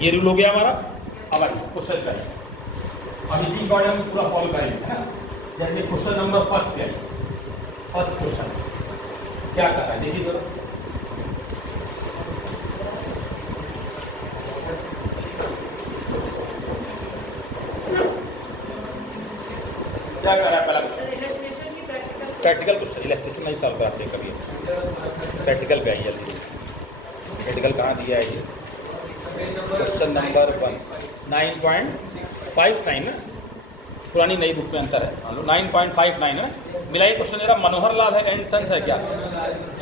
ये रूल हो गया हमारा। अब आइए क्वेश्चन करें, अब इसी अकॉर्डिंग हम पूरा फॉलो करेंगे, है ना। जैसे क्वेश्चन नंबर फर्स्ट पे आइए। फर्स्ट क्वेश्चन क्या कर रहा है देखिए जरा। क्या कर रहा है पहला क्वेश्चन? प्रैक्टिकल क्वेश्चन, इलस्ट्रेशन नहीं सॉल्व कराते कभी, प्रैक्टिकल पे आइए जल्दी। प्रैक्टिकल कहाँ दिया है ये? क्वेश्चन नंबर 1 9.59 ना, पुरानी नई बुक में अंतर है, मान लो 9.59 है ना। मिलाइए क्वेश्चन जरा। मनोहर लाल है एंड सन्स है क्या?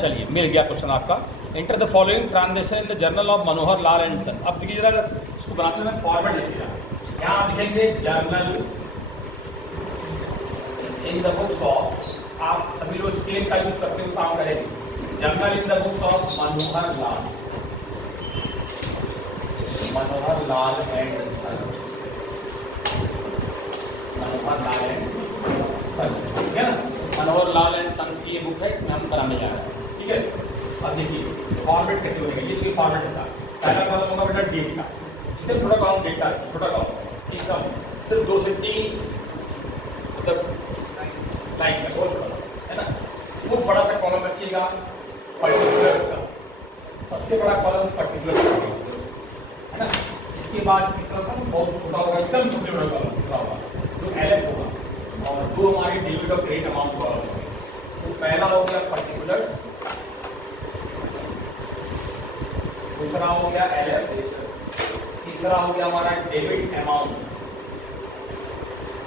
चलिए मिल गया क्वेश्चन आपका। Enter the following transaction in the journal of Manohar Lal and son. अब देखिए जरा, इसको बनाते समय फॉर्मेट देखिएगा। यहाँ आप लिखेंगे journal in the books of, आप सभी लोग स्केल का यूज करते हुए काम करेंगे। Journal in the books of Manohar Lal, Manohar Lal and sons, Manohar Lal and sons, ठीक है ना। मनोहर लाल एंड सन्स की ये बुक है, इसमें हम कराने जा रहे हैं, ठीक है। अब देखिए फॉर्मेट कैसे बनेगा, ये देखिए फॉर्मेट इसका। पहला कॉलम होगा बेटा डेट का, इधर छोटा कॉलम डेट का, छोटा कॉलम एकदम सिर्फ 2 से 3 मतलब लाइन का, बहुत छोटा है ना। वो बड़ा सा कॉलम रखिएगा पर्टिकुलर का, सबसे बड़ा कॉलम पर्टिकुलर का, है ना। इसके बाद तीसरा कॉलम बहुत छोटा होगा, एकदम छोटे बड़ा कॉलम दूसरा होगा जो LF होगा, और 2 हमारे डेबिट और क्रेडिट अमाउंट कॉलम होंगे। तो पहला हो गया पर्टिकुलर्स, दूसरा हो गया LF, तीसरा हो गया हमारा डेबिट अमाउंट,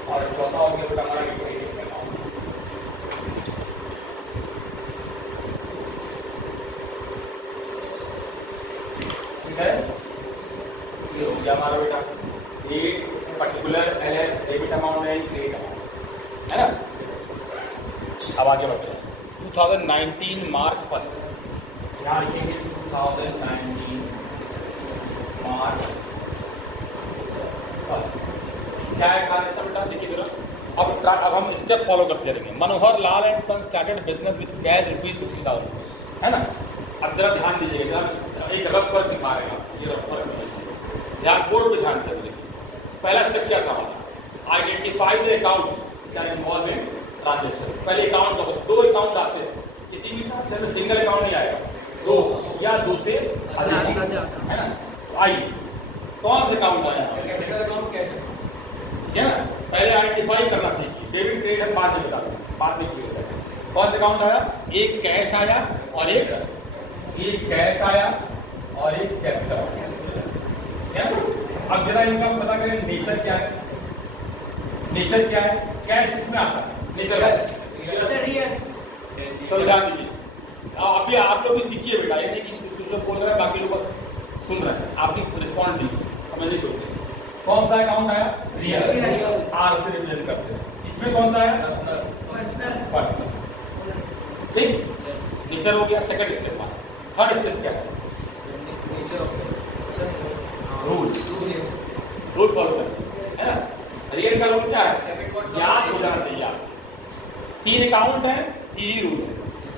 और चौथा हो गया बेटा हमारा क्रेडिट अमाउंट। ठीक है, ये हो गया हमारा बेटा date, particular, LF, debit amount है, क्रेडिट अमाउंट, है ना। अब आगे बढ़ते हैं। 2019 मार्च 1 यहाँ लिखेंगे 2019 मार्च 1 क्या है ट्रांजेक्शन बेटा देखिए जरा। अब हम स्टेप फॉलो करते रहेंगे। Manohar Lal and son started business with cash ₹60,000, है ना। अब जरा ध्यान दीजिएगा, एक रफ वर्क दिखा रहे हैं, ये रफ वर्क ध्यान, बोर्ड पे ध्यान देंगे। पहला स्टेप क्या था हमारा? आइडेंटिफाई द अकाउंट चाहे इन्वॉल्व इन ट्रांजेक्शन। पहले अकाउंट का 2 अकाउंट आते हैं, किसी भी ट्रांजेक्शन में सिंगल अकाउंट नहीं आएगा, 2 या 2 से अधिक, है ना। आइए कौन से अकाउंट आया? कैपिटल अकाउंट, कैश, ठीक है ना। पहले आइडेंटिफाई करना सीखिए, डेबिट क्रेडिट बाद में बता दूँ, बाद में क्लियर करें। कौन सा अकाउंट आया? एक कैश आया और एक कैश आया और एक कैपिटल, है ना। अब जरा इनका पता करें नेचर क्या है। नेचर क्या है? कैश किसमें आता है? नेचर है चलो ध्यान दीजिए। अभी आप लोग भी सीखिए बेटा, ये नहीं कि कुछ लोग बोल रहे हैं बाकी लोग बस सुन रहे हैं, आप भी रिस्पॉन्ड दीजिए, समझने की कोशिश। कौन सा अकाउंट आया? रियल, आर से रिप्रेजेंट करते हैं। इसमें कौन सा आया? पर्सनल, ठीक। नेचर हो गया, सेकंड स्टेप हमारा। थर्ड स्टेप क्या है? रूल, रूल फॉलो करें, है ना। रियल का रूल क्या है? याद हो जाना चाहिए आप। 3 अकाउंट है, 3 ही रूल है,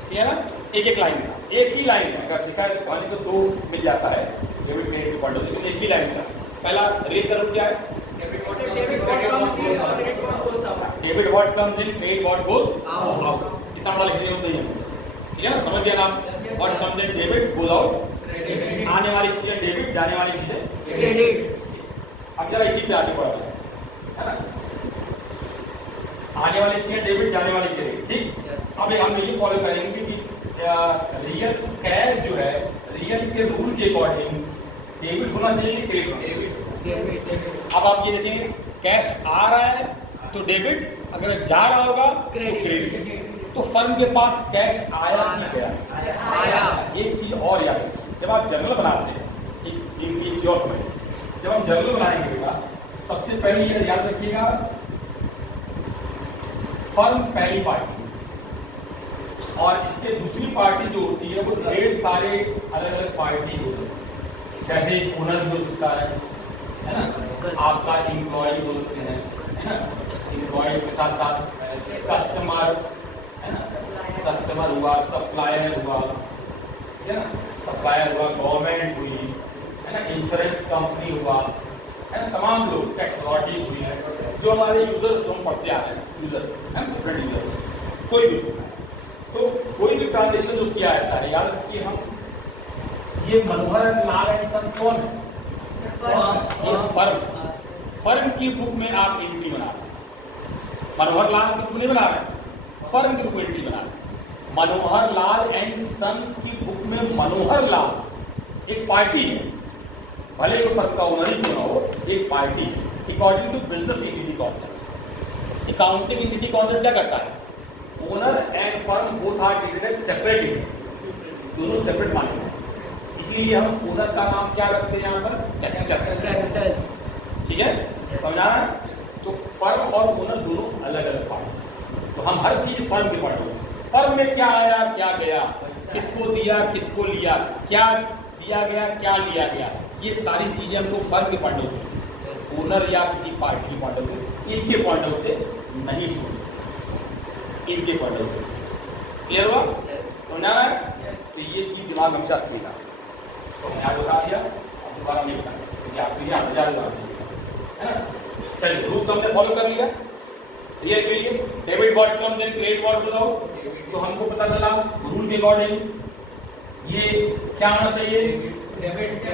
ठीक है ना। एक लाइन का, एक ही लाइन है, अगर दिखाए तो कहानी को 2 मिल जाता है डेबिट क्रेडिट के पॉइंट, लेकिन एक ही लाइन का। पहला रियल का रूल क्या है? Debit what comes in, credit what goes out. इतना बड़ा लिखने होता है, ठीक है ना, समझ गया नाम। What comes in debit goes out, आने वाली चीजें डेबिट, जाने वाली चीजें क्रेडिट। अब जरा इसी पे आगे बढ़ा है ना, आने वाली चीजें डेबिट, जाने वाली क्रेडिट, ठीक। अब हम ये फॉलो करेंगे कि रियल कैश जो है, रियल के रूल के अकॉर्डिंग डेबिट होना चाहिए कि क्रेडिट? अब आप ये देखेंगे कैश आ रहा है तो डेबिट, अगर जा रहा होगा तो क्रेडिट। तो फर्म के पास कैश आया कि गया? आया। एक चीज और याद रखिए, जब आप जर्नल बनाते हैं, एक चीज और समझिए, जब हम जर्नल बनाएंगे बेटा, सबसे पहले ये याद रखिएगा, फर्म पहली पार्टी और इसके दूसरी पार्टी जो होती है वो ढेर सारे अलग अलग पार्टी होते हैं। जैसे ओनर हो सकता है ना, आपका एम्प्लॉय हो सकते हैं, है ना। एम्प्लॉय के साथ साथ कस्टमर, है ना, कस्टमर हुआ, सप्लायर हुआ, ठीक है ना, सप्लायर हुआ, गवर्नमेंट हुई, है ना, इंश्योरेंस कंपनी हुआ, है ना, तमाम लोग, टैक्स अथॉरिटीज हुई है, जो हमारे यूजर्स हम पढ़ते आ रहे हैं, यूजर्स है ना, डिफरेंट यूजर्स, कोई भी, तो कोई भी ट्रांजेक्शन जो किया जाता है, याद रखिए हम, ये मनोहर लाल एंड सन्स कौन है? ये फर्म की बुक में आप एंट्री बना रहे हैं, मनोहर लाल की बुक नहीं बना रहे हैं, फर्म की बुक एंट्री बना रहे हैं। मनोहर लाल एंड सन्स की बुक में मनोहर लाल एक पार्टी है, भले ही फर्म का ओनर ही क्यों ना हो, एक पार्टी है। According to business entity concept, accounting entity concept क्या करता है? Owner and firm both are treated as separate, दोनों सेपरेट माने गए, इसीलिए हम ओनर का नाम क्या रखते हैं यहाँ पर? कैपिटल। ठीक है, समझा रहा है? तो फर्म और ओनर दोनों अलग अलग पार्ट, तो हम हर चीज फर्म के पार्ट होते हैं। फर्म में क्या आया, क्या गया, किसको दिया, किसको लिया, क्या दिया गया, क्या लिया गया, ये सारी चीजें हमको फर्म के पॉइंट ऑफ व्यू से, ओनर या किसी पार्टी के पॉइंट ऑफ व्यू, इनके पॉइंट ऑफ से नहीं सोचते, इनके पॉइंट ऑफ व्यू। क्लियर हुआ? समझा रहा है? तो ये चीज दिमाग हमेशा रखिएगा। तो मैं आपको बता दिया, अब दोबारा नहीं बताऊंगा, आपके लिए आप ज़्यादा है ना। चलिए, रूल तो हमने फॉलो कर लिया, क्लियर के लिए डेबिट वर्ड कम देन क्रेडिट वर्ड बताओ, तो हमको पता चला रूल के अकॉर्डिंग ये क्या होना चाहिए? डेबिट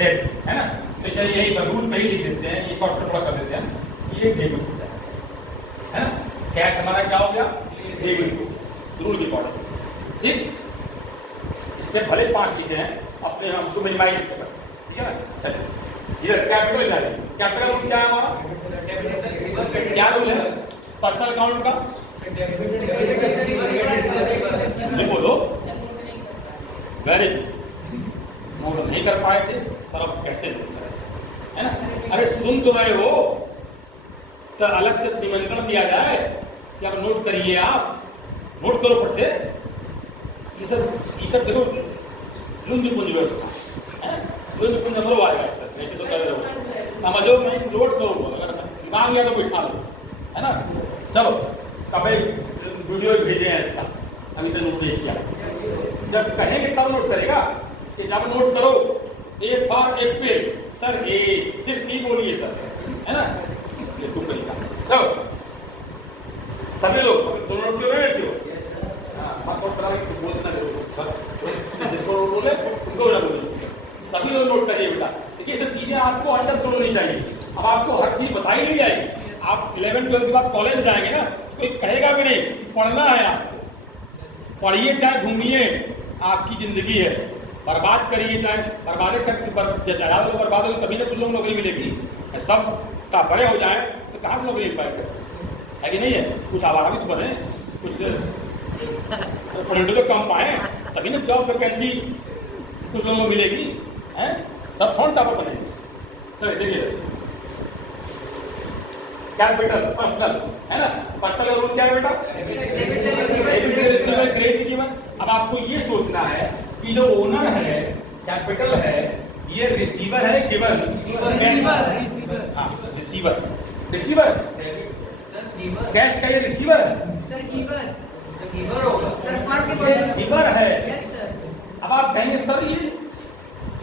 है ना। तो चलिए यही रूल पे ही लिख देते हैं, ये शॉर्टकट थोड़ा कर देते हैं, ये डेबिट होता है ना, कैश हमारा क्या हो गया? डेबिट, रूल के अकॉर्डिंग। ठीक, स्टेप भले 5 लिखे हैं, अपने हम उसको मिनिमाइज कर सकते हैं, ठीक है ना। चलिए इधर कैपिटल जाए, कैपिटल रूल क्या है हमारा? क्या रूल है पर्सनल अकाउंट का? नहीं बोलो, वेरी नोट नहीं कर पाए थे सर, अब कैसे है ना। अरे सुन तो रहे हो, तो अलग से निमंत्रण दिया जाए कि अब नोट करिए, आप नोट करो फट से। ये सब देखो लुंदी पुंज व्यवस्था है, लुंदी पुंज नंबर आएगा, ऐसे तो कर रहे हो, समझो मैं नोट करो, अगर दिमाग में आया तो बैठा लो, है ना। चलो कभी वीडियो भेजे हैं इसका, अभी तक नोट नहीं किया, जब कहेंगे तब नोट करेगा, कि जब नोट करो ए फॉर एप्पल, सर ए, फिर बी बोलिए सर, है ना, ये तुम करेगा। चलो सभी लोग दोनों नोट क्यों बैठते हो? जिसको बोले उनको ना बोले, सभी लोग नोट करिए बेटा। देखिए सब चीजें आपको अंडरस्टैंड होनी चाहिए। अब आपको हर चीज बताई नहीं जाएगी, आप 11-12 के बाद कॉलेज जाएंगे ना, तो कोई कहेगा भी नहीं, पढ़ना है आपको, पढ़िए चाहे घूमिए, आपकी जिंदगी है, बर्बाद करिए चाहे बर्बाद करके ज़्यादा लोग बर्बाद हो तभी ना कुछ लोग नौकरी मिलेगी, सब टापरे हो जाए तो कहाँ से नौकरी मिल पाए सर, है कि नहीं है? कुछ आवारा भी तो बने, कुछ पढ़े तो कम पाए, तभी ना जॉब वैकेंसी कुछ लोगों को मिलेगी, हैं? सब थोड़ा टापर बनेंगे। तो देखिए कैपिटल पर्सनल है ना, पर्सनल रूल क्या है बेटा? Credit given. अब आपको ये सोचना है कि जो ओनर है, कैपिटल है, ये रिसीवर है गिवर? रिसीवर, रिसीवर कैश का ये रिसीवर है सर, गिवर होगा सर, गिवर है। अब आप कहेंगे सर ये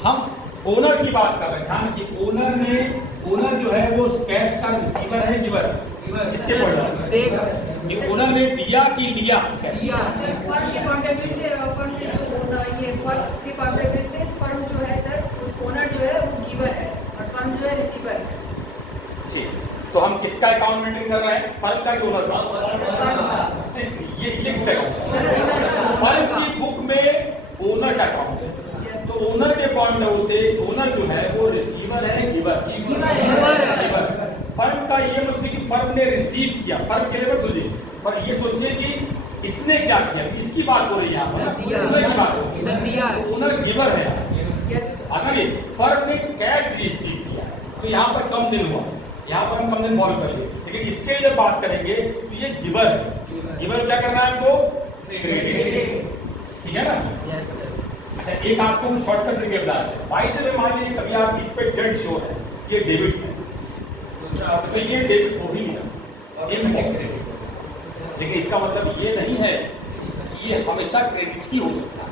हम ओनर की बात कर रहे हैं, ध्यान की ओनर ने, ओनर जो है वो कैश का रिसीवर है गिवर, इसके पॉइंट ओनर ने दिया कि लिया? फर्म के पॉइंट ऑफ व्यू से, फर्म के जो ये फर्म के पॉइंट ऑफ व्यू से फर्म जो है सर, ओनर जो है वो गिवर है और फर्म जो है रिसीवर है। जी, तो हम किसका अकाउंट मेंटेन कर रहे हैं, फर्म का कि ओनर का? ये किसका अकाउंट है? फर्म की बुक में ओनर का अकाउंट है, तो ओनर के पॉइंट ऑफ व्यू से ओनर जो है वो रिसीवर है गिवर। फर्म का ये मतलब कि फर्म ने रिसीव किया, फर्म के लिए मत सोचिए, पर ये सोचिए कि इसने क्या किया, इसकी बात हो रही है यहाँ पर, ओनर गिवर है। अगर ये फर्म ने कैश रिसीव किया तो यहाँ पर कम दिन हुआ, यहाँ पर हम कम दिन फॉलो करेंगे, लेकिन इसके लिए बात करेंगे तो ये गिवर है। गिवर क्या करना है हमको? क्रेडिट, ठीक है ना। अच्छा, एक आपको शॉर्टकट तरीके बता रहे हैं, बाई द वे मान लीजिए कभी आप इस पे डेट शो है, ये डेबिट है, तो ये डेबिट हो ही नहीं सकता, लेकिन इसका मतलब ये नहीं है कि ये हमेशा क्रेडिट ही हो सकता है।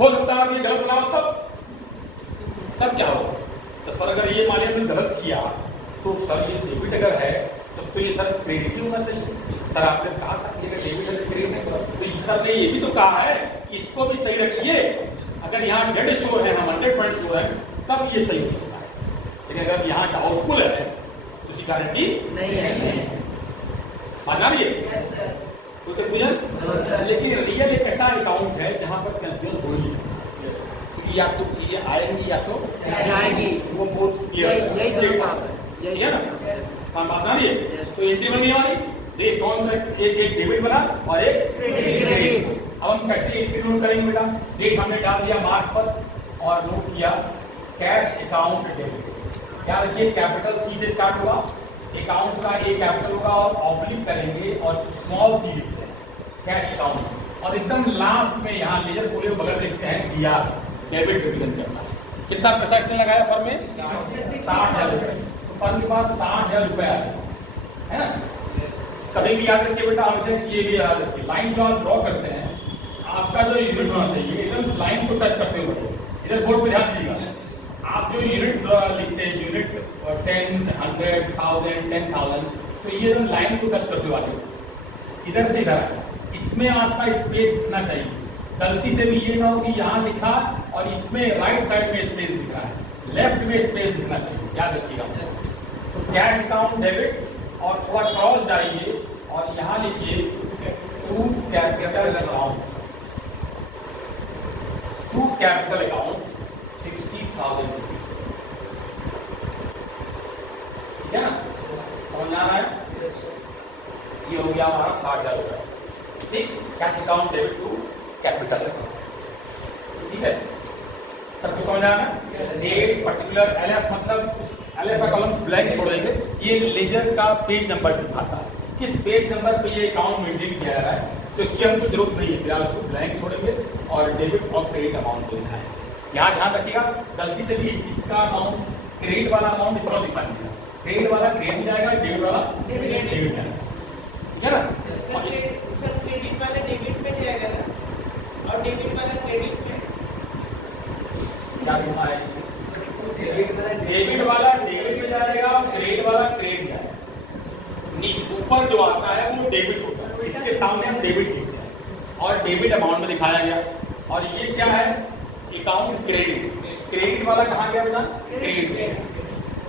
हो सकता है आप ये गलत बनाओ तब क्या होगा? तो सर अगर ये मानिए हमने गलत किया तो सर ये डेबिट अगर है तब तो ये सर क्रेडिट ही होना चाहिए। सर आपने कहा था कि अगर डेबिट है क्रेडिट है, तो सर ने ये भी तो कहा है कि इसको भी सही रखिए। अगर यहाँ डेड श्योर है, हम 100% श्योर है, तब ये सही हो सकता है। लेकिन अगर यहाँ डाउटफुल है तो उसकी गारंटी नहीं है। समझ आ रही है? कोई कंफ्यूजन? लेकिन रियल एक ऐसा अकाउंट है जहाँ पर कंफ्यूजन हो नहीं सकता, क्योंकि या तो चीजें आएंगी या तो जाएगी। वो बहुत क्लियर है ना? हाँ, बात ना रही है। तो एंट्री बनी हमारी, देख कौन सा एक डेबिट बना और एक क्रेडिट। अब हम कैसे एंट्री नोट करेंगे बेटा? डेट हमने डाल दिया March 1 और नोट किया कैश अकाउंट डेबिट। क्या रखिए, कैपिटल सी से स्टार्ट होगा, अकाउंट का ए कैपिटल होगा और ऑब्लिक करेंगे और स्मॉल सी लिखते हैं कैश अकाउंट, और एकदम लास्ट में यहाँ लेजर फोलियो बगल लिखते हैं डीआर, डेबिट रिटर्न करना। कितना पैसा इसने लगाया फर्म में? 60,000 रुपए। तो फर्म के पास 60,000 रुपए आए, है ना? कभी भी याद रखिए बेटा, हमेशा चीजें भी याद रखिए। लाइन जो आप ड्रॉ करते हैं, आपका जो यूनिट होना चाहिए एकदम इस लाइन को टच करते हुए। इधर बोर्ड पे ध्यान दीजिएगा, आप जो यूनिट लिखते हैं, यूनिट 10, 100, 1000, 10,000, तो ये एकदम लाइन को टच करते हुए आगे इधर से इधर आए। इसमें आपका स्पेस दिखना चाहिए। गलती से भी ये ना हो कि यहाँ लिखा और इसमें राइट साइड में स्पेस दिख रहा है, लेफ्ट में स्पेस दिखना चाहिए, याद रखिएगा। तो कैश अकाउंट डेबिट और थोड़ा क्रॉस जाइए और यहाँ लिखिए to capital account, to capital account 60,000 rupees. ठीक है ना? समझ आ रहा है? ये हो गया हमारा 60,000 रुपये। ठीक, cash account debit to capital account. ठीक है, सबको समझ आ रहा है? डेट पर्टिकुलर एलएफ, मतलब उस एलएफ का कॉलम ब्लैंक छोड़ देंगे। ये लेजर का पेज नंबर दिखाता है, किस पेज नंबर पे ये अकाउंट मेंटेन किया जा रहा है, तो इसकी हमको जरूरत नहीं है, फिलहाल उसको ब्लैंक छोड़ेंगे और डेबिट और क्रेडिट अमाउंट को दिखाएं। यहाँ ध्यान रखिएगा, गलती से भी इसका अमाउंट, क्रेडिट वाला अमाउंट इसमें दिखा दीजिएगा। क्रेडिट वाला क्रेडिट में जाएगा, डेबिट वाला डेबिट में जाएगा। ठीक है ना? और सर क्रेडिट वाला डेबिट में जाएगा ना, और डेबिट वाला क्रेडिट में क्या सुना है? डेबिट वाला डेबिट में जाएगा और क्रेडिट वाला क्रेडिट जाएगा। नीचे ऊपर जो आता है वो डेबिट होता है, तो इसके सामने हम डेबिट लिखते हैं और डेबिट अमाउंट में दिखाया गया। और ये क्या है? Account credit. क्रेडिट वाला कहाँ गया बेटा? क्रेडिट में।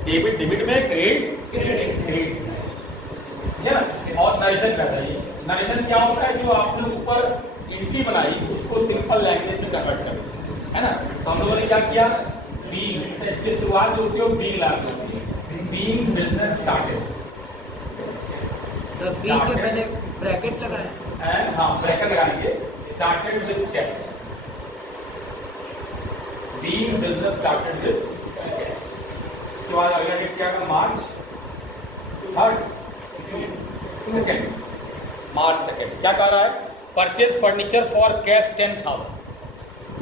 डेबिट डेबिट में, क्रेडिट क्रेडिट में, है ना? और नरेशन कहता है, नरेशन क्या होता है? जो आपने ऊपर एंट्री बनाई उसको सिंपल लैंग्वेज में कन्वर्ट कर देते हैं, है ना? तो हम लोगों ने क्या किया? बीइंग, इसकी शुरुआत जो होती है वो बीइंग लाके होती है। Being business started. Sir B के पहले ब्रैकेट लगाया है, हाँ ब्रैकेट लगाएंगे। Started with cash, being business started with cash. इसके बाद अगला डेट क्या था? March 2nd, March 2nd। क्या कह रहा है? Purchase furniture for cash 10,000।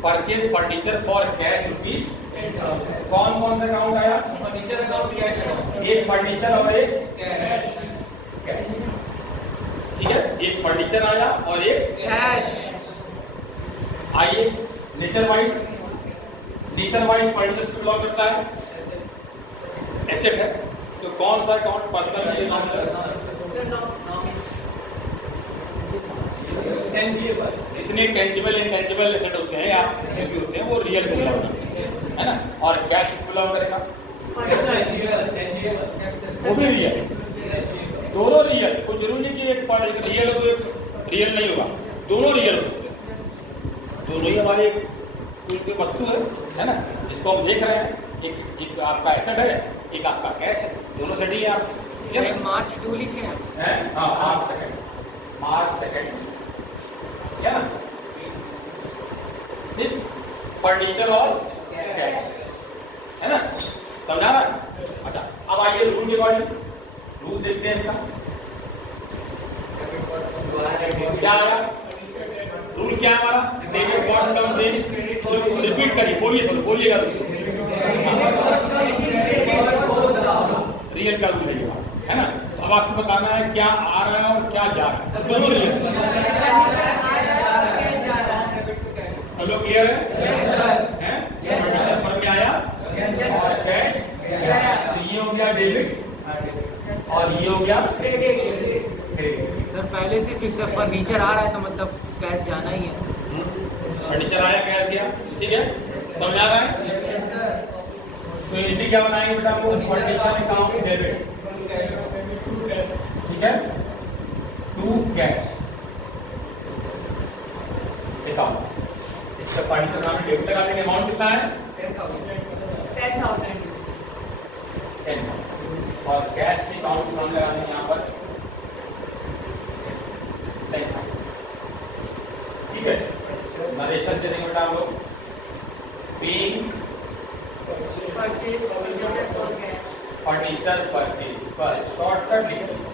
Purchase furniture for cash rupees 10,000। कौन कौन सा अकाउंट आया? Furniture account, cash account. एक फर्नीचर और एक कैश। कैश। ठीक है, एक फर्नीचर आया और एक कैश। आइए nature wise, nature wise furniture से बिलोंग करता है, एसेट है। तो कौन सा अकाउंट? पर्सनल इतने टेंजिबल इनटेंजिबल एसेट होते हैं या भी होते हैं, वो रियल को बिलोंग करते हैं, है ना? और कैश किसको बिलोंग करेगा? वो भी रियल, दोनों रियल। कोई जरूरी नहीं कि एक पार्ट रियल हो तो एक रियल नहीं होगा, दोनों रियल हो सकते हैं। दोनों ही हमारे एक वस्तु है ना, जिसको हम देख रहे हैं। एक आपका एसेट है, एक आपका कैश है, दोनों सेट ही है। आप मार्च 2 लिखे हैं। हाँ, March 2nd, क्या ना? ठीक, फर्नीचर और कैश, है ना? समझा ना? अच्छा, अब आइए रूल के अकॉर्डिंग, रूल देखते हैं इसका क्या आया। रूल क्या है हमारा? डेबिट बॉन्ड टर्म से रिपीट करिए, बोलिए सर, बोलिएगा। रियल का रूल है ना? अब आपको बताना है क्या आ रहा है और क्या जा रहा है, दोनों रियल। सब लोग क्लियर है? फर्म में आया गया डेबिट Yes, sir. और ये हो गया क्रेडिट क्रेडिट। सर पहले से फिर सब फर्नीचर आ रहा है तो मतलब कैश जाना ही है। फर्नीचर आया, कैश गया, ठीक है, समझ आ रहा है? तो एंट्री क्या बनाएंगे बेटा हम लोग? फर्नीचर अकाउंट डेबिट, ठीक है, टू कैश अकाउंट। इसका फर्नीचर नाम डेबिट लगा देंगे। अमाउंट कितना है? 10,000. 10 और कैश के अकाउंट के सामने लगा देंगे यहाँ पर 10, ठीक है। नरेशन दे देंगे बेटा हम लोग paying Purchase furniture for cash. Furniture purchase, बस शॉर्टकट लिख लीजिए।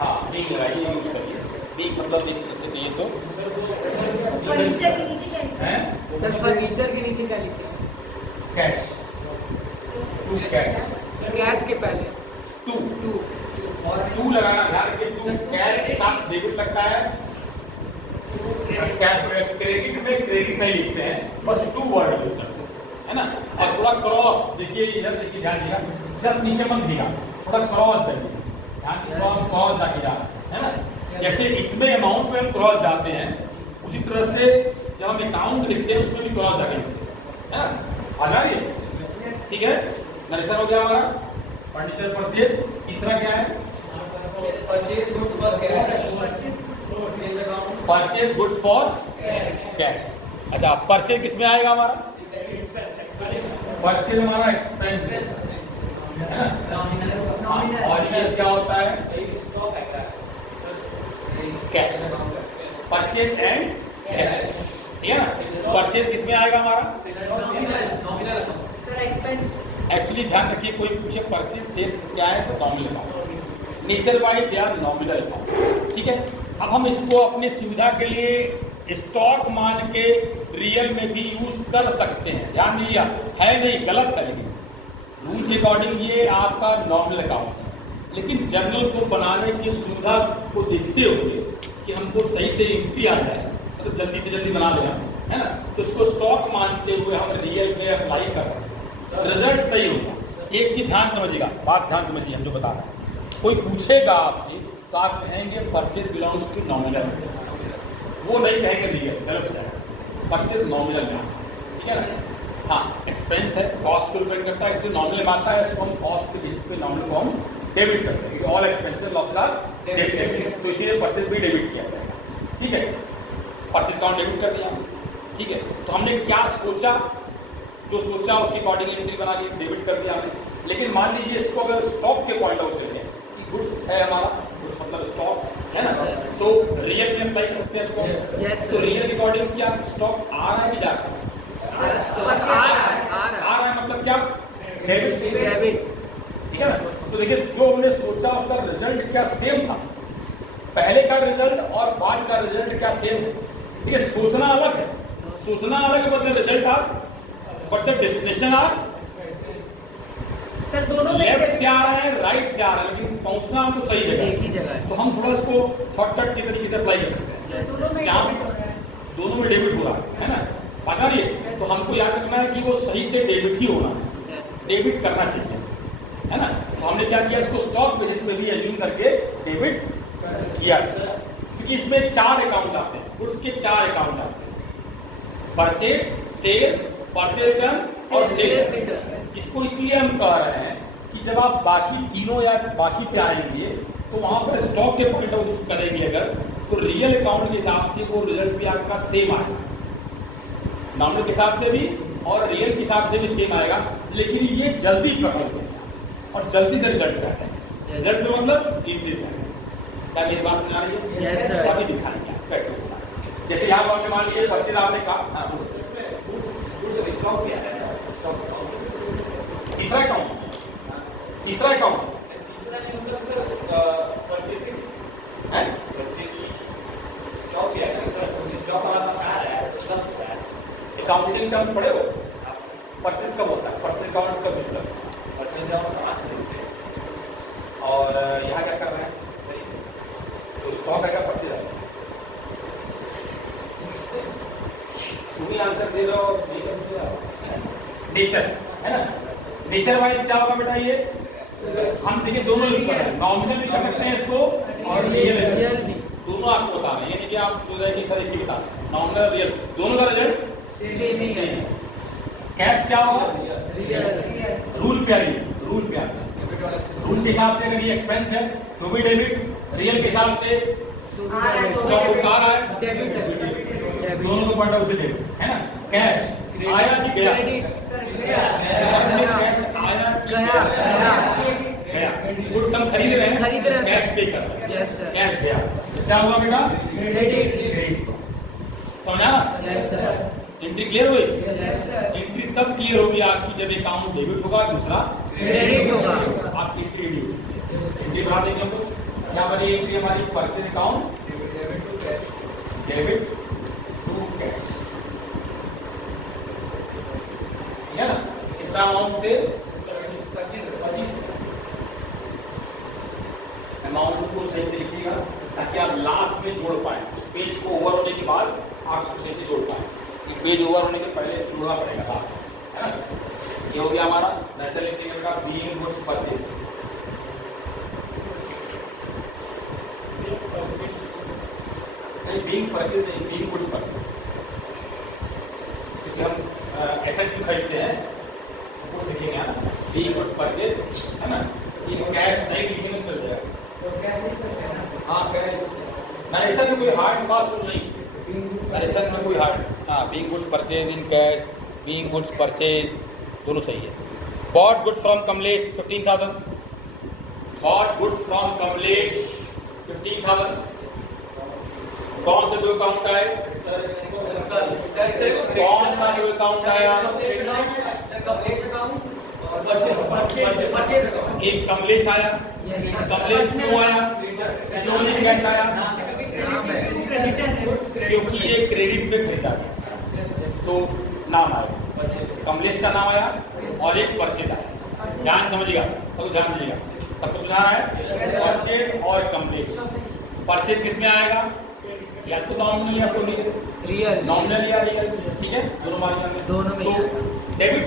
हाँ बीइंग लगाइए, यूज करिए। बीइंग मतलब देखिए जैसे कहिए तो फर्नीचर के नीचे क्या लिखा है? हैं सर फर्नीचर के नीचे क्या लिखा है? कैश, टू कैश, कैश के पहले टू टू लगाना, ध्यान रखिए। टू कैश के साथ डेबिट लगता है। क्रेडिट में क्रेडिट नहीं लिखते हैं, बस टू वर्ड यूज करते हैं, है ना। और थोड़ा क्रॉस देखिए, इधर देखिए, ध्यान दीजिएगा, जस्ट नीचे मत दिएगा, थोड़ा क्रॉस जाइए, ध्यान की क्रॉस जाके जा है ना। जैसे इसमें अमाउंट में हम क्रॉस जाते हैं, उसी तरह से जब हम अकाउंट लिखते हैं उसमें भी क्रॉस जाके लिखते हैं, है ना। आ जा रही है, ठीक है। नरेशन हो गया हमारा फर्नीचर परचेज। तीसरा क्या है? Purchase goods for purchase goods for cash. अच्छा, परचेज किस में आएगा हमारा? परचेज हमारा एक्सपेंस है ना। और ये क्या होता है? कैश, परचेज एंड कैश, ठीक है ना। परचेज किस में आएगा हमारा? Sir, expense. एक्चुअली ध्यान रखिए, कोई पूछे परचेज सेल्स क्या है तो nominal account, nature wise they are nominal account, ठीक है। अब हम इसको अपनी सुविधा के लिए स्टॉक मान के रियल में भी यूज कर सकते हैं, ध्यान दीजिए। है नहीं, गलत है, लेकिन रूल के अकॉर्डिंग ये आपका नॉमिनल अकाउंट है। लेकिन जर्नल को बनाने की सुविधा को देखते हुए कि हमको सही से एंट्री आ जाए तो जल्दी से जल्दी बना लें, है ना, तो उसको स्टॉक मानते हुए हम रियल में अप्लाई कर सकते हैं, रिजल्ट सही होगा। एक चीज ध्यान समझिएगा, बात ध्यान समझिए, हम जो बता रहे हैं। कोई पूछेगा आपसे तो आप कहेंगे परचेज बिलोंग्स टू नॉमिनल, वो नहीं कहेंगे रियल, गलत है। परचेज नॉमिनल में आता है, ठीक है ना। हाँ, एक्सपेंस है, कॉस्ट को डिपेंड करता है, इसलिए नॉमिनल में आता है। इसको हम कॉस्ट के बेसिस पे नॉमिनल को हम डेबिट करते हैं, क्योंकि all expenses loss are debited, तो इसीलिए परचेज भी डेबिट किया जाएगा, ठीक है। परचेज अकाउंट डेबिट कर दिया, ठीक है। तो हमने क्या सोचा, जो सोचा उसके अकॉर्डिंग एंट्री बना दी, डेबिट कर दिया हमने। लेकिन मान लीजिए इसको अगर स्टॉक के पॉइंट ऑफ से लें कि गुड्स है हमारा, गुड्स मतलब स्टॉक है ना, तो रियल में अप्लाई करते हैं इसको। Yes, तो रियल के अकॉर्डिंग क्या स्टॉक आ रहा है कि जा रहा है? आ रहा है, मतलब क्या? डेबिट, ठीक है ना। तो देखिए, जो हमने सोचा उसका रिजल्ट क्या सेम था, पहले का रिजल्ट और बाद का रिजल्ट क्या सेम है। देखिए, सोचना अलग है, सोचना अलग है, मतलब result are but the destination are sir, दोनों में लेफ्ट से आ रहा है, राइट से आ रहा है, लेकिन पहुंचना हमको सही एक ही जगह जगह है। है। तो हम थोड़ा इसको शॉर्टकट के तरीके से अप्लाई कर सकते हैं। Yes, दोनों में जहाँ डेबिट हो रहा है। दोनों में डेबिट हो रहा है ना, पता नहीं है। तो हमको याद रखना है कि वो सही से डेबिट ही होना है, Yes. डेबिट करना चाहिए, है ना। तो हमने क्या किया, इसको स्टॉक बेसिस पे भी एज्यूम करके डेबिट किया, क्योंकि इसमें 4 अकाउंट आते हैं, गुड्स के 4 अकाउंट आते हैं, परचेज, सेल्स, परचेज रिटर्न और Sales सेल्स। return। इसको इसलिए हम कह रहे हैं कि जब आप बाकी तीनों या बाकी पे आएंगे तो वहाँ पर स्टॉक के पॉइंट ऑफ व्यू करेंगे अगर, तो रियल अकाउंट के हिसाब से वो रिजल्ट भी आपका सेम आएगा, नॉमिनल के हिसाब से भी और रियल के हिसाब से भी सेम आएगा। लेकिन ये जल्दी पकड़ देगा और जल्दी से रिजल्ट आता है। रिजल्ट में मतलब एंट्री का है। क्या मेरी बात समझ आ रही है? Yes, sir. अभी दिखाएंगे आप कैसे होता है। जैसे यहाँ पर आपने मान लीजिए परचेज आपने कहा, हाँ, स्टॉक क्या है? तीसरा अकाउंट, तीसरा अकाउंट तीसरा नहीं मतलब सर परचेसिंग है, परचेसिंग स्टॉक क्या है सर? स्टॉक हमारे पास आ रहा है, प्लस होता है। अकाउंटिंग टर्म पढ़े हो? परचेज कब होता है, परचेज अकाउंट कब यूज करते हैं? परचेज हम सामान खरीदते हैं और यहाँ क्या कर रहे हैं, तो स्टॉक आएगा, परचेज आएगा। तुम ही आंसर दे रहे हो, नेचर है ना। नेचर वाइज क्या होगा बेटा ये? हम देखिए दोनों यूज कर रहे हैं, नॉमिनल भी कर सकते हैं इसको और रियल भी, दोनों आपको बताना है। ये नहीं कि आप सोच रहे हैं कि सर एक ही बता, नॉमिनल रियल दोनों का रिजल्ट सेम है। कैश क्या होगा? रूल पे आइए, रूल पे आता है। रूल के हिसाब से अगर ये एक्सपेंस है तो भी डेबिट, रियल के हिसाब से स्टॉक बुक आ रहा है डेबिट, दोनों को पॉइंट ऑफ से डेबिट है ना। कैश आया कि गया? कैश आया कि गया? गुड्स हम खरीद रहे हैं, कैश पे कर रहे हैं, कैश गया, क्या हुआ बेटा? क्रेडिट। समझा ना? एंट्री क्लियर हुई? एंट्री तब क्लियर होगी आपकी जब अकाउंट डेबिट होगा, दूसरा क्रेडिट होगा। आपकी एंट्री बढ़ा देंगे हम लोग। क्या बनी एंट्री हमारी? Purchase account debit to cash, है ना। इतना अमाउंट से 25 अमाउंट को सही से लिखिएगा ताकि आप लास्ट में जोड़ पाए, उस पेज को ओवर होने के बाद आप उसको सही से जोड़ पाए। ये पेज ओवर होने के पहले जोड़ना पड़ेगा लास्ट में, है ना। ये हो गया हमारा नेचुरल इंक्रीमेंट का बीइंग गुड्स परचेज। नहीं, बीइंग परचेज नहीं, बीइंग गुड्स परचेज। जैसे हम एसेट भी खरीदते हैं वो लिखेंगे, है ना, बीइंग गुड्स परचेज, है ना। ये कैश नहीं लिखेंगे चल जाएगा। हाँ, नरेशन में कोई हार्ड फास्ट रूल नहीं, नरेशन में कोई हार्ड, हाँ, being goods purchase in cash, being goods purchase दोनों सही है। Bought goods from Kamlesh 15,000, bought goods from Kamlesh 15,000। कौन से दो अकाउंट आए? कौन सा दो अकाउंट आया? एक कमलेश आया, कमलेश क्यों आया? क्यों नहीं कैश आया? क्योंकि ये क्रेडिट पे खरीदा गया तो नाम आया, कमलेश का नाम आया और एक परचेज आया। ध्यान समझिएगा, तो ध्यान दीजिएगा, सबको सुना है। परचेज और कमलेश, परचेज किस में आएगा? या तो नॉमिनल या तो रियल, नॉमिनल या रियल, ठीक है, दोनों मार्जिन में, दोनों में। तो डेबिट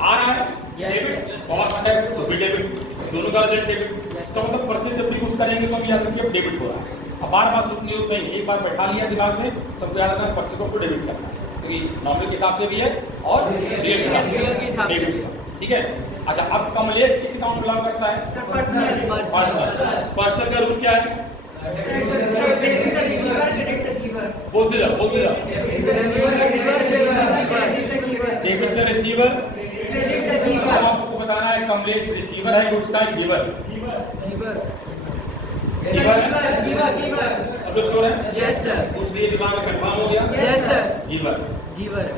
आ रहा है, डेबिट कॉस्ट है तो भी डेबिट, दोनों का रिजल्ट डेबिट। इसका मतलब परचेज जब भी कुछ करेंगे तो हम याद रखिए डेबिट हो रहा है। अब बार बार सुननी होती है, एक बार बैठा लिया दिमाग में तो हमको याद रखना है परचेज को डेबिट करना है, क्योंकि नॉमिनल के हिसाब से भी है और रियल के हिसाब से डेबिट, ठीक है। अच्छा, अब कमलेश किस अकाउंट बिलोंग करता है? पर्सनल का रूल क्या है? बोलते जाओ, बोलते जाओ। डेबिट द रिसीवर, आपको बताना है कमलेश रिसीवर है, गुड्स का गिवर, सब लोग श्योर है? Yes sir. उसलिए दिमाग में कंफर्म हो गया, यस सर। गिवर।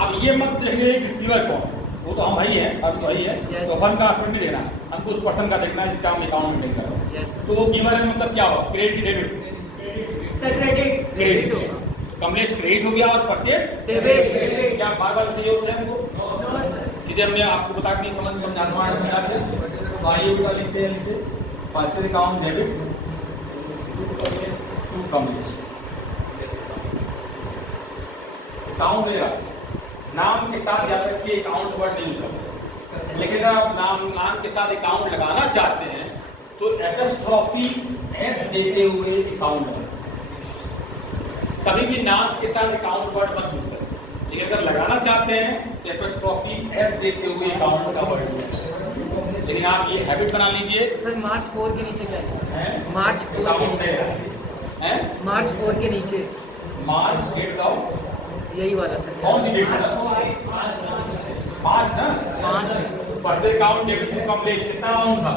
अब ये मत देखने रिसीवर कौन, वो तो हम भाई हैं, अभी तो भाई है, तो फंड का हस्बैंड भी देना है हमको, उस पर्सन का देखना है जिसका हम अकाउंट में कर रहे हैं। तो वो गिवर है, मतलब क्या हो? Credit debit? क्रेडिट होगा। कमलेश क्रेडिट हो गया और परचेज डेबिट। क्या बार बार सहयोग है हमको? सीधे हमने आपको बता दी, समझा तो आइए बेटा लिखते हैं, लिखते purchase account debit to Kamlesh. Account ले रहा नाम के साथ याद रखिए, अकाउंट वर्ड नहीं यूज करते, लेकिन अगर आप नाम के साथ अकाउंट लगाना चाहते हैं तो एपोस्ट्रोफी एस देते हुए अकाउंट लगाएं। कभी भी नाम के साथ अकाउंट वर्ड मत यूज करें, लेकिन अगर लगाना चाहते हैं तो एपोस्ट्रोफी एस देते हुए अकाउंट का वर्ड यूज। लेकिन आप ये हैबिट बना लीजिए। सर मार्च 4 के नीचे क्या है? मार्च 4 अकाउंट है, मार्च 4 के नीचे मार्च डेट दो, यही वाला सर। कौन सी डेट है? 5 ना, 5 purchase account debit to Kamlesh कितना अमाउंट था?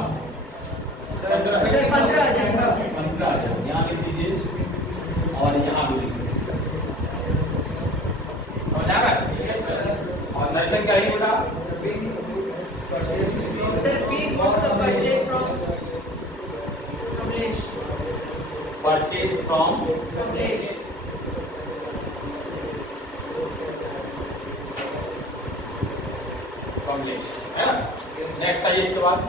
15,000। यहाँ लिख दीजिए और यहाँ भी लिख दीजिए, समझ आ रहा है? और नरेशन क्या है बेटा? परचेज फ्रॉम कमलेश, है ना। नेक्स्ट आइए इसके बाद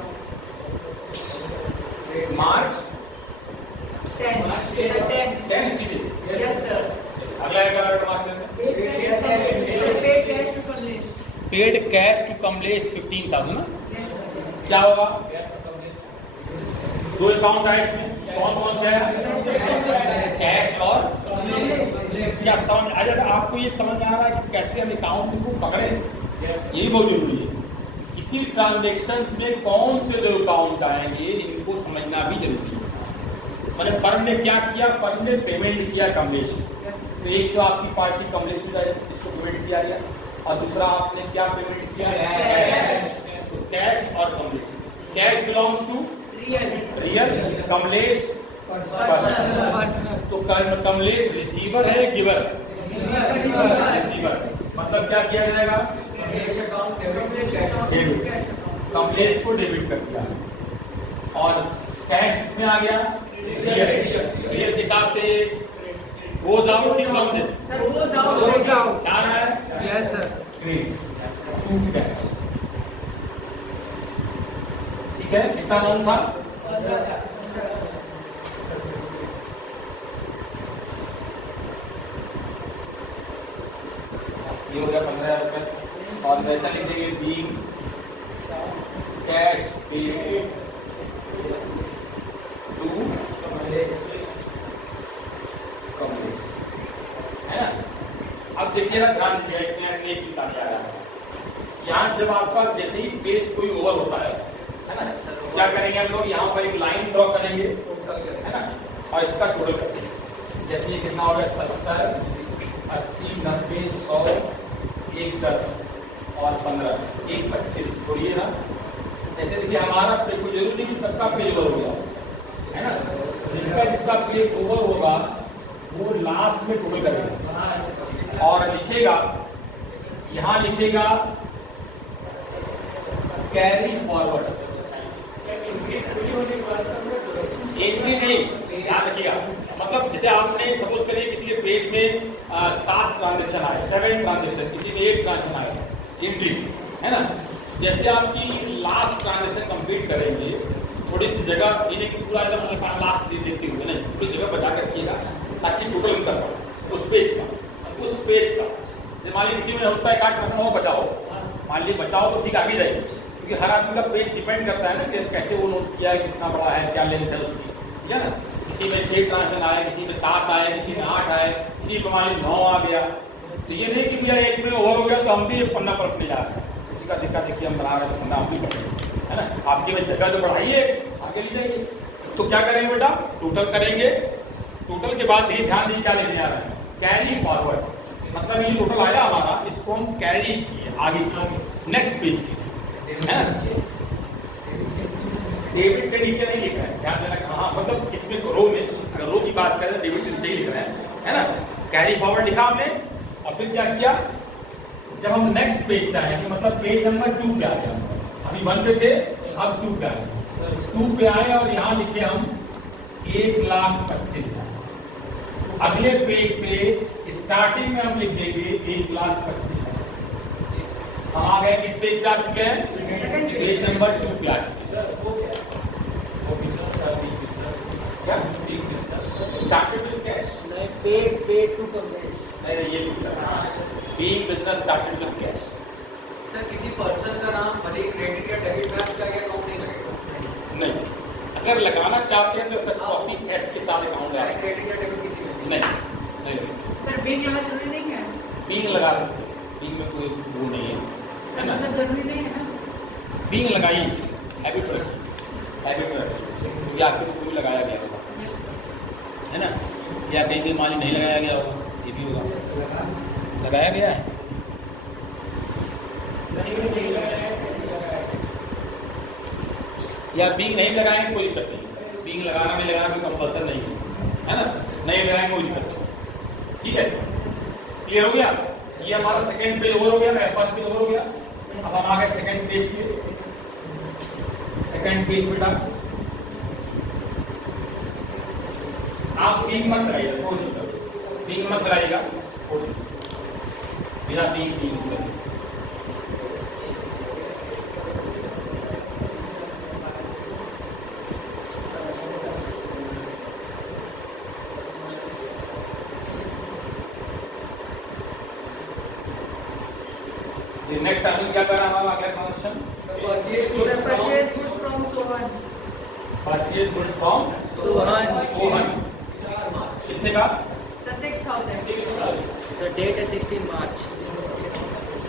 मार्च 10 सीधे। अगला है मार्च पेड कैश टू कमलेश 15,000 ना, Yes, sir. क्या होगा? Cash or Kamlesh? दो अकाउंट है इसमें, कौन कौन से है? कैश और क्या समझ आ जाता? आपको ये समझ में आ रहा है कि कैसे हम अकाउंट को पकड़े? Yes. यही बहुत जरूरी है। किसी ट्रांजेक्शन में कौन से दो अकाउंट आएंगे इनको समझना भी जरूरी है। मैंने फर्म ने क्या किया? फर्म ने पेमेंट किया कमलेश, तो एक तो आपकी पार्टी कमलेश से इसको पेमेंट किया गया, और दूसरा आपने क्या पेमेंट किया? कैश। तो कैश और Kamlesh. Cash belongs to real, Kamlesh personal. तो कमलेश रिसीवर है, गिवर है? रिसीवर। मतलब क्या किया जाएगा? Kamlesh account debit, cash. Debit, Kamlesh को डेबिट कर दिया। और कैश किसमें आ गया? रियल। रियल के हिसाब से गोज आउट कि कम से Sir, goes out. Goes out. चाह रहा है? Yes sir. Great, to cash. ठीक है, कितना अमाउंट था? 15,000. ये हो गया 15,000 रुपये। और वैसा लिख देंगे being cash paid to Kamlesh, है ना? अब देखिए ना, ध्यान दीजिए, इतने एक चीज आ रहा है यहाँ। जब आपका जैसे ही पेज कोई ओवर होता है ना, क्या करेंगे हम लोग? यहाँ पर एक लाइन ड्रॉ करेंगे, है ना, और इसका टोटल करेंगे। जैसे ये कितना हो गया? 70, 80, 90, 100, 1 10 और 15, 1 25। छोड़िए ना, ऐसे देखिए हमारा पेज, कोई जरूरी नहीं कि सबका पेज ओवर हो गया, है ना? जिसका पेज ओवर होगा वो लास्ट में टोटल करेगा और लिखेगा, यहाँ लिखेगा कैरी फॉरवर्ड। एंट्री नहीं, याद रखिएगा। मतलब जैसे आपने सपोज करिए किसी के पेज में 7 ट्रांजेक्शन आए, 7 ट्रांजेक्शन, किसी में 1 ट्रांजेक्शन आए, एंट्री, है ना? जैसे आपकी लास्ट ट्रांजेक्शन कंप्लीट करेंगे, थोड़ी सी जगह, ये नहीं कि पूरा एकदम मतलब लास्ट दिन देखते हुए नहीं, थोड़ी जगह बचा कर रखिएगा ताकि टोटल हम कर पाओ उस पेज का। उस पेज का जब मान लीजिए किसी में उसका 1 8 ट्रांजेक्शन हो, बचाओ, मान लीजिए बचाओ तो ठीक आगे जाएगी, क्योंकि हर आदमी का पेज डिपेंड करता है ना कि कैसे वो नोट किया है, कितना बड़ा है, क्या लेंथ है उसकी, ठीक है ना? किसी में 6 ट्रांजेक्शन आए, किसी में 7 आए, किसी में 8 आए, किसी में मान लीजिए 9 आ गया। तो ये नहीं कि भैया एक में ओवर हो गया तो हम भी एक पन्ना पलटने जा रहे हैं, किसी का दिक्कत देखिए हम बना रहे हैं, पन्ना आप भी पलटेंगे, है ना? आपकी में जगह तो बढ़ाइए, आगे ले जाइए। तो क्या करेंगे बेटा? टोटल करेंगे। टोटल के बाद ये ध्यान दीजिए क्या लेने आ रहे हैं? Carry forward. मतलब ये टोटल आया हमारा, इसको हम कैरी किए आगे नेक्स्ट पेज की, है ना? डेबिट के नीचे नहीं लिख रहे हैं, ध्यान देना। हाँ, मतलब इसमें रो में, अगर रो की बात करें डेबिट के नीचे ही लिख रहे हैं, है ना? कैरी फॉरवर्ड लिखा हमने, और फिर क्या किया? जब हम नेक्स्ट पेज पे आए, मतलब पेज नंबर 2 पे आ गया, अभी 1 पे थे, अब 2 पे आए। 2 पे आए और यहाँ लिखे हम 1,25,000। अगले पेज पे स्टार्टिंग में हम लिख देंगे 1,25,000। हम आ गए किस पेज पे आ चुके हैं? पेज नंबर 2 पे आ चुके हैं। क्या? Started with cash? Paid to Kamlesh. नहीं, ये being business started with cash. Sir किसी पर्सन का नाम भले क्रेडिट या डेबिट में उसका क्या अकाउंट नहीं लगेगा? नहीं, अगर लगाना चाहते हैं तो फर्स्ट कॉपी एस के साथ अकाउंट चाहे है। क्रेडिट या डेबिट किसी में नहीं लगेगा। सर, बिल लगा जरूरी नहीं है? बीइंग लगा सकते हैं, बीइंग में कोई वो नहीं है ना? मतलब जरूरी नहीं है ना? बीइंग लगाइए, हैबिट रखिए, हैबिट में रखिए, क्योंकि आपके को भी लगाया गया होगा, है ना? या कहीं कहीं मान नहीं लगाया गया होगा, ये भी होगा। लगाया गया है, या बीइंग नहीं लगाएंगे कोई दिक्कत नहीं। बीइंग लगाना नहीं लगाना कोई कंपल्सन नहीं है ना? नहीं लगाएंगे कोई दिक्कत नहीं। ठीक है, क्लियर हो गया? ये हमारा सेकंड पेज ओवर हो गया, फर्स्ट पेज ओवर हो गया। अब हम आ गए सेकंड पेज पे। सेकंड पेज बेटा आप बीइंग मत लगाइएगा, छोड़ दीजिएगा, बीइंग मत लगाइएगा, छोड़ दीजिए, बिना बीइंग यूज करें। चलिए नेक्स्ट टाइम क्या करना हमारा अगला transaction? Purchase The goods from purchase goods from Sohan. Purchase goods from Sohan Sohan. कितने का? The 6,000. सर डेट है 16 मार्च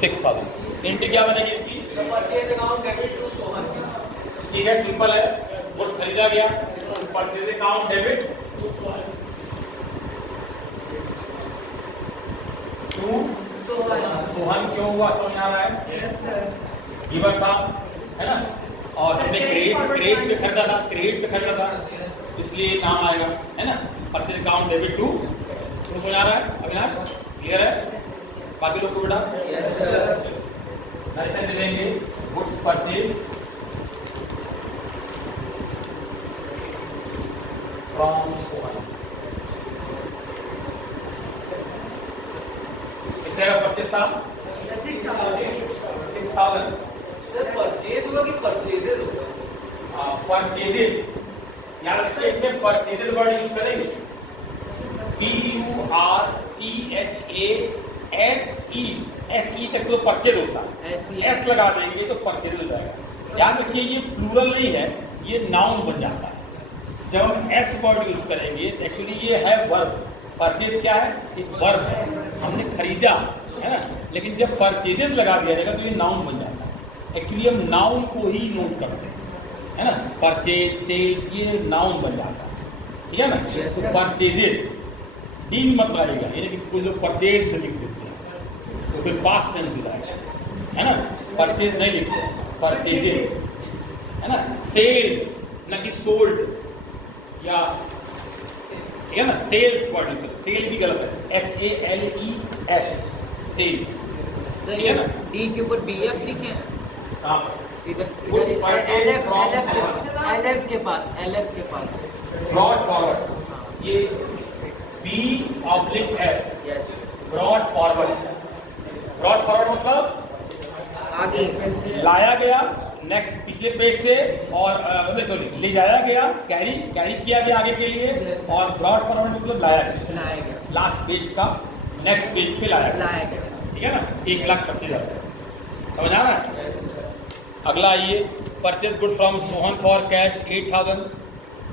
6000। एंट्री क्या बनेगी इसकी? Purchase account debit to Sohan. ठीक है, सिंपल है। गुड्स खरीदा गया, purchase account debit to Sohan. Sohan. क्यों हुआ समझ आ रहा है? Yes, sir. गिवन था, है ना? और हमने क्रेडिट पे खरीदा था, क्रेडिट पे खरीदा था, इसलिए नाम आएगा, है ना? Purchase account debit to. तो समझ आ रहा है अविनाश? क्लियर है? बाकी लोग को बेटा यस सर ऐसे दे देंगे गुड्स परचेज फ्रॉम सोहन। कितने का परचेज था? The 6,000. 6000। सर परचेज होगा कि परचेजेस होगा? परचेजेज, याद रखिए इसमें परचेजेज वर्ड यूज करेंगे। PURCHASE तक तो परचेज होता है, एस लगा देंगे तो परचेज हो जाएगा। याद रखिए ये प्लूरल नहीं है, ये नाउन बन जाता है। जब हम एस वर्ड यूज करेंगे एक्चुअली ये है वर्ब। परचेज क्या है? एक वर्ब है, हमने खरीदा, है ना? लेकिन जब परचेजेज लगा दिया जाएगा तो ये नाउन बन जाता है। एक्चुअली हम नाउन को ही नोट करते हैं, है ना? परचेज, सेल्स, ये नाउन बन जाता है, ठीक है ना? Yes, तो sir. परचेजेज डी मत लगाइएगा, यानी कि कुछ लोग परचेज लिख देते हैं तो फिर पास्ट टेंस हो जाएगा, है ना? परचेज नहीं लिखते हैं, परचेजेज, है ना? सेल्स ना कि सोल्ड, या ठीक है ना? सेल्स वर्ड लिखते हैं, सेल भी गलत है, SALES, सेल्स। सर ठीक ये है ना? डी के ऊपर BF लिखे हैं हाँ, इधर Goods इधर purchased LF from LF के पास LF के पास ब्रॉड फॉरवर्ड, ये B/F, yes brought forward. Brought forward मतलब आगे लाया गया नेक्स्ट पिछले पेज से, और सॉरी ले जाया गया, कैरी किया गया आगे के लिए, Yes. और ब्रॉड फॉरवर्ड मतलब लाया गया लाया गया लास्ट पेज का नेक्स्ट पेज पे लाया गया, लाया गया ठीक है ना? 1,25,000 समझ आ रहा है? अगला आइए, purchase good from Sohan for cash 8,000।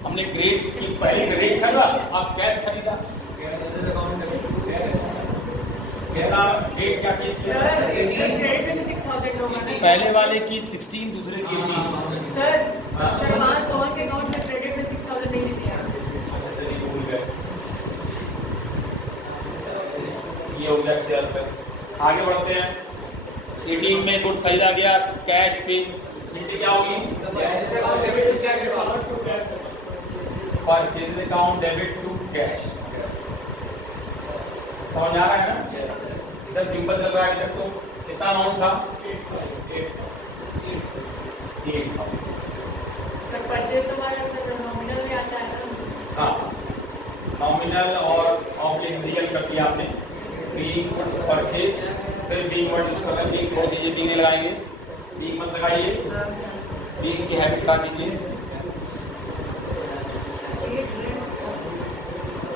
हमने क्रेडिट की, पहले क्रेडिट खरीदा, अब कैश खरीदा। परचेज अकाउंट डेबिट कितना डेट क्या थी इसकी? Sir, credit में 6,000 होगा ना? पहले वाले की 16, दूसरे की 18। Sir, वहाँ सोहन के अकाउंट में क्रेडिट में 6,000 नहीं लिखे हैं। चलिए भूल गए, ये हो गया 6,000 रुपये। आगे बढ़ते हैं। 18 में गुड्स खरीदा गया, कैश पे एंट्री क्या होगी? Purchase account debit to cash account. Purchase account debit to cash. समझ आ रहा है ना? इधर सिंपल चल रहा है अभी तक। तो कितना अमाउंट था? 8,000। पर परचेज तो हमारा सर नॉमिनल में आता है ना? हाँ, नॉमिनल और ऑब्लिक रियल कर दिया आपने। बीइंग गुड्स परचेज, फिर बीइंग वर्ड यूज कर रहे हैं, बीइंग छोड़ दीजिए, बीइंग नहीं लगाएंगे, बीइंग मत लगाइए, बीइंग की हैबिट हटा दीजिए।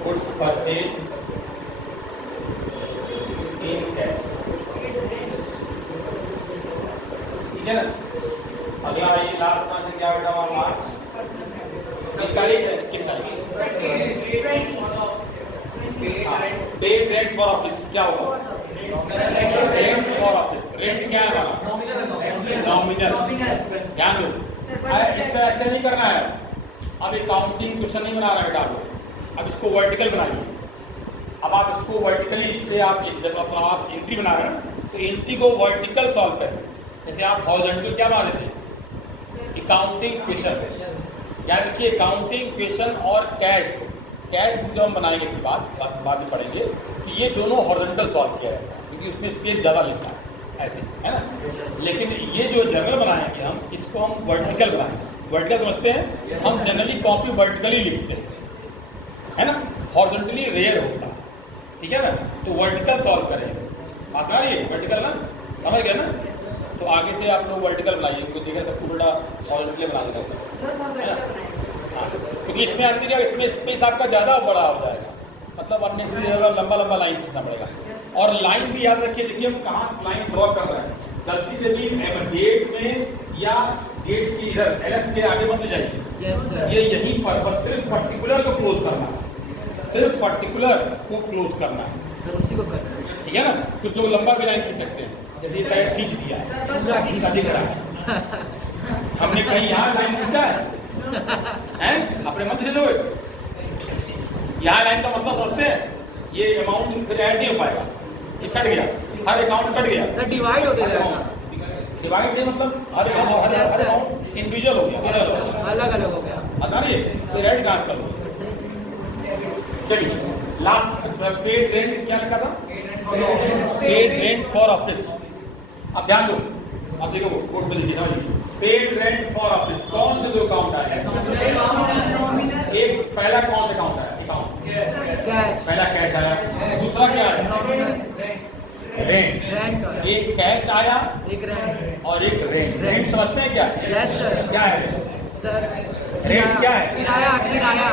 गुड्स परचेज इन कैश, ठीक है ना? अगला ये लास्ट ट्रांजेक्शन क्या बेटा हमारा? मार्च किस तारीख है? किस तारीख? पेड रेंट फॉर ऑफिस क्या होगा? Rent for office. रेंट क्या है हमारा? Nominal account. नॉमिनल। ध्यान दो, इसका ऐसे नहीं करना है। अब अकाउंटिंग क्वेश्चन नहीं बना रहा बेटा आप लोग, अब इसको वर्टिकल बनाइए। अब आप इसको वर्टिकली से आप जब आप एंट्री बना रहे हैं तो एंट्री को वर्टिकल सॉल्व करें। जैसे आप हॉरिजॉन्टल क्या बना देते हैं? Accounting question. याद रखिए अकाउंटिंग क्वेश्चन और कैश बुक जब हम बनाएंगे इसके बाद में पढ़ेंगे कि ये दोनों हॉरिजॉन्टल सॉल्व किया जाता है, क्योंकि उसमें स्पेस ज़्यादा लेता है, ऐसे है ना? लेकिन ये जो जनरल बनाएंगे हम, इसको हम वर्टिकल बनाएंगे। वर्टिकल समझते हैं हम? जनरली कॉपी वर्टिकली लिखते हैं, है ना? हॉरिजॉन्टली रेयर होता है, ठीक है ना? तो वर्टिकल सॉल्व करेंगे। बात आ रही है? वर्टिकल ना, समझ गए ना? तो आगे से आप लोग वर्टिकल बनाइए, क्योंकि देख रहे सबको बेटा हॉरिजॉन्टली बना देना सब, हाँ, क्योंकि इसमें अंदर क्या, इसमें स्पेस आपका ज़्यादा बड़ा हो जाएगा, मतलब अन्य लंबा लाइन खींचना पड़ेगा। और लाइन भी याद रखिए, देखिए हम कहाँ लाइन ड्रॉ कर रहे हैं। गलती से भी डेट में या डेट की इधर LF के आगे मत ले जाइए इसको। Yes sir. ये यही पर्पस सिर्फ पर्टिकुलर को क्लोज करना है, सिर्फ पर्टिकुलर को क्लोज करना है, सर उसी को करना है। ठीक है ना। कुछ लोग लंबा भी लाइन खींच सकते हैं, जैसे ये टायर खींच दिया इसका दिख रहा है, हमने कहीं यहाँ लाइन खींचा है हैं? अपने मत से दोगे यहाँ लाइन का मतलब समझते हैं, ये अमाउंट फिर ऐड नहीं हो पाएगा, ये कट गया, हर अकाउंट कट गया। सर डिवाइड हो गया डिवाइड नहीं मतलब हर अकाउंट इंडिविजुअल हो गया, अलग अलग हो गया। पता नहीं फिर ऐड कहाँ करो। चलिए लास्ट पेड रेंट क्या लिखा था? Paid rent for office. अब ध्यान दो, अब देखो कोड पे देखिए, समझिए पेड रेंट फॉर ऑफिस कौन से दो अकाउंट आए? एक पहला कौन सा अकाउंट आया? Account cash. पहला कैश आया, दूसरा क्या है? रेंट। रेंट। एक कैश आया एक रेंट। और एक रेंट। रेंट समझते हैं क्या? Yes sir. क्या है सर रेंट क्या है? किराया। किराया।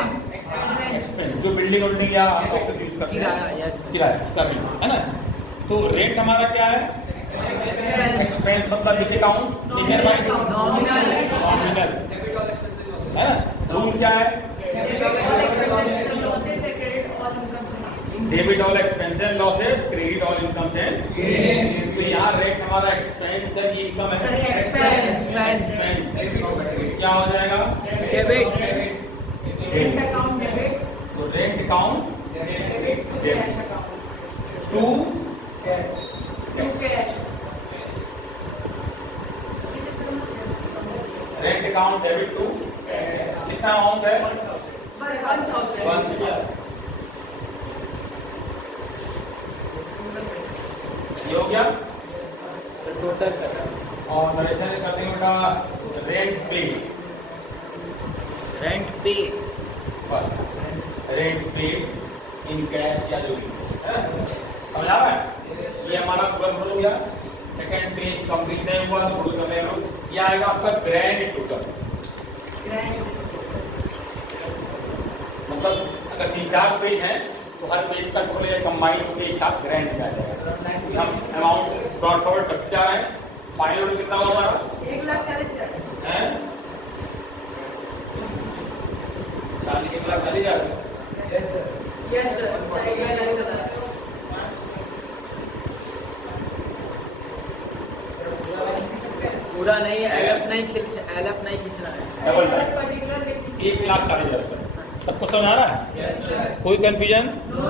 एक्सपेंस, जो बिल्डिंग विल्डिंग या ऑफिस यूज करते किराया, हैं, yes. किराया उसका रेंट है ना। तो रेंट हमारा क्या है? एक्सपेंस मतलब विच अकाउंट? नॉमिनल। नॉमिनल है ना। रूल क्या है? Debit all expenses losses, credit all incomes and gain. तो यहाँ रेंट हमारा एक्सपेंस है, ये इनकम है एक्सपेंस। क्या हो जाएगा? डेबिट। रेंट अकाउंट डेबिट तो rent account cash account to cash rent account debit to कितना अमाउंट है? 1,000। ये हो गया टोटल। और नरेशन कर देंगे बेटा रेंट पे, रेंट पे। बस रेंट पे इन कैश या जो भी है, समझ आ रहा है? ये हमारा पूरा हो गया। सेकंड पेज कंप्लीट नहीं हुआ तो भूल कर रहे हो, ये आएगा आपका ग्रैंड टोटल। मतलब अगर 3-4 पेज हैं तो हर पेज का टोटल कंबाइंड होकर एक साथ ग्रैंड में आ जाएगा। हम अमाउंट ब्रॉड फॉरवर्ड करते जा रहे हैं। फाइनल कितना हुआ हमारा? 1,40,000 हैं? 1,40,000। यस सर पूरा नहीं है, LF नहीं खींचना है। डबल 1,40,000। सबको समझ आ रहा है? कोई कंफ्यूजन?